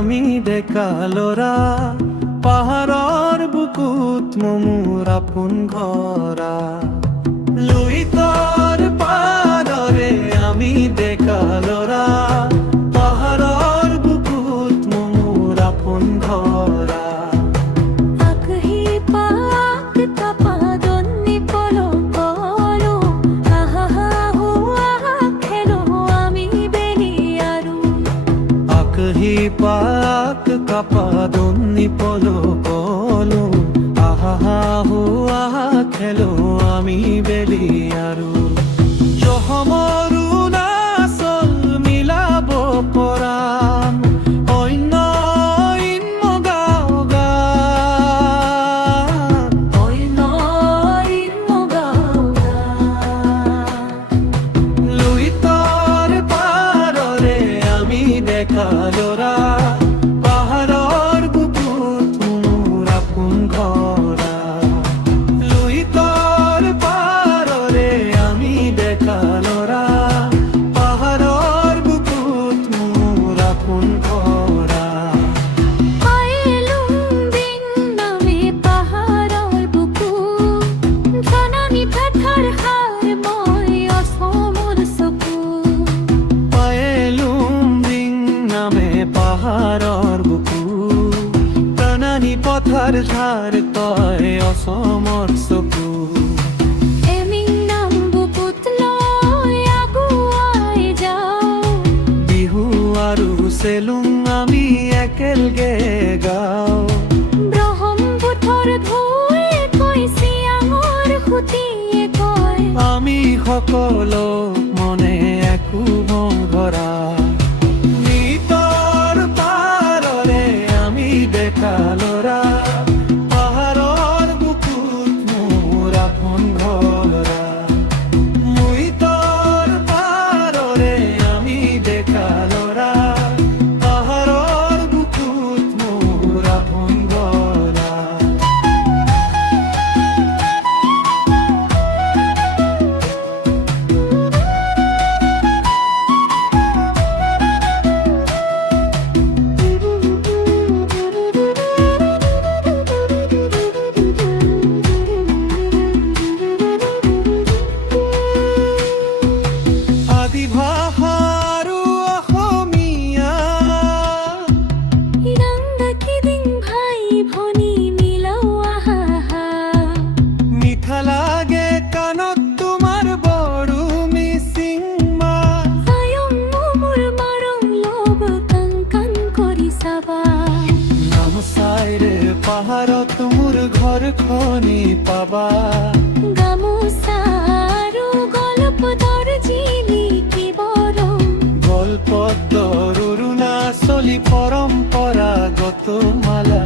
আমি ডেকা ল'ৰা পাহাৰৰ বুকুত মোৰ আপোন ঘৰা লুইতৰ পাৰৰে আমি ডেকা ল'ৰা পাহাৰৰ বুকুত মোৰ আপোন ঘৰা পাক কাপাদনি পলো কলো আহা হুয়া খেলো আমি বেলি আৰু জহমৰু নাচল মিলাব পৰাম অন্য লুইতৰ পাৰৰে আমি ডেকা ল'ৰা পাহাৰৰ বুকুত মোৰ আপোন ঘৰা লুইতৰ পাৰৰে আমি ডেকা ল'ৰা পাহাৰৰ বুকুত মোৰ আপোন ঘৰা পাহাৰৰ বুকু প্ৰণানী পথাৰ ধাৰ তই অসমৰ চকু বিহু আৰু চেলুং আমি একেলগে গাওঁ আমি সকলো মনে একো ভৰা ডেকা ল'ৰা পাহাৰৰ বুকুত মোৰ আপোন ঘৰা লুইতৰ পাৰৰে আমি ডেকা ল'ৰা পাহাৰৰ বুকুত মোৰ আপোন ঘৰা লাগে কানত তোমাৰ বড়ো মিচিং মা নামচাইৰে পাহাৰত মোৰ ঘৰখনি পাবা গল্পতৰ অৰুণাচলী পৰম্পৰাগত মালা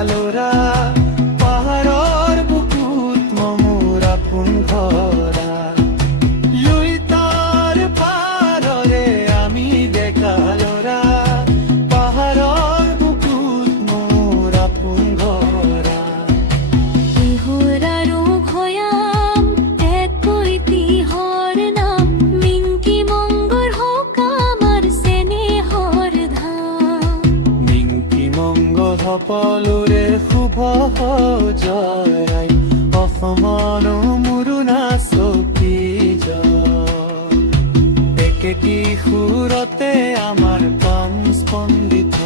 ল'ৰা পাহাৰৰ বুকুত মোৰ আপোন ঘৰা লুইতৰ পাৰৰে আমি ডেকা ল'ৰা পাহাৰৰ বুকুত মোৰ আপোন ঘৰা ইহুৰ আৰু ভৈয়াম এক ঐতিহ্যৰ নাম মিংকি মংগৰ সকামৰ চেনেহৰ ধাম মিংকি মংগল সকলোৰে শুভ জয় অসমৰ মুৰুনা চকী একেটি সুৰতে আমাৰ প্ৰাণ স্পন্দিত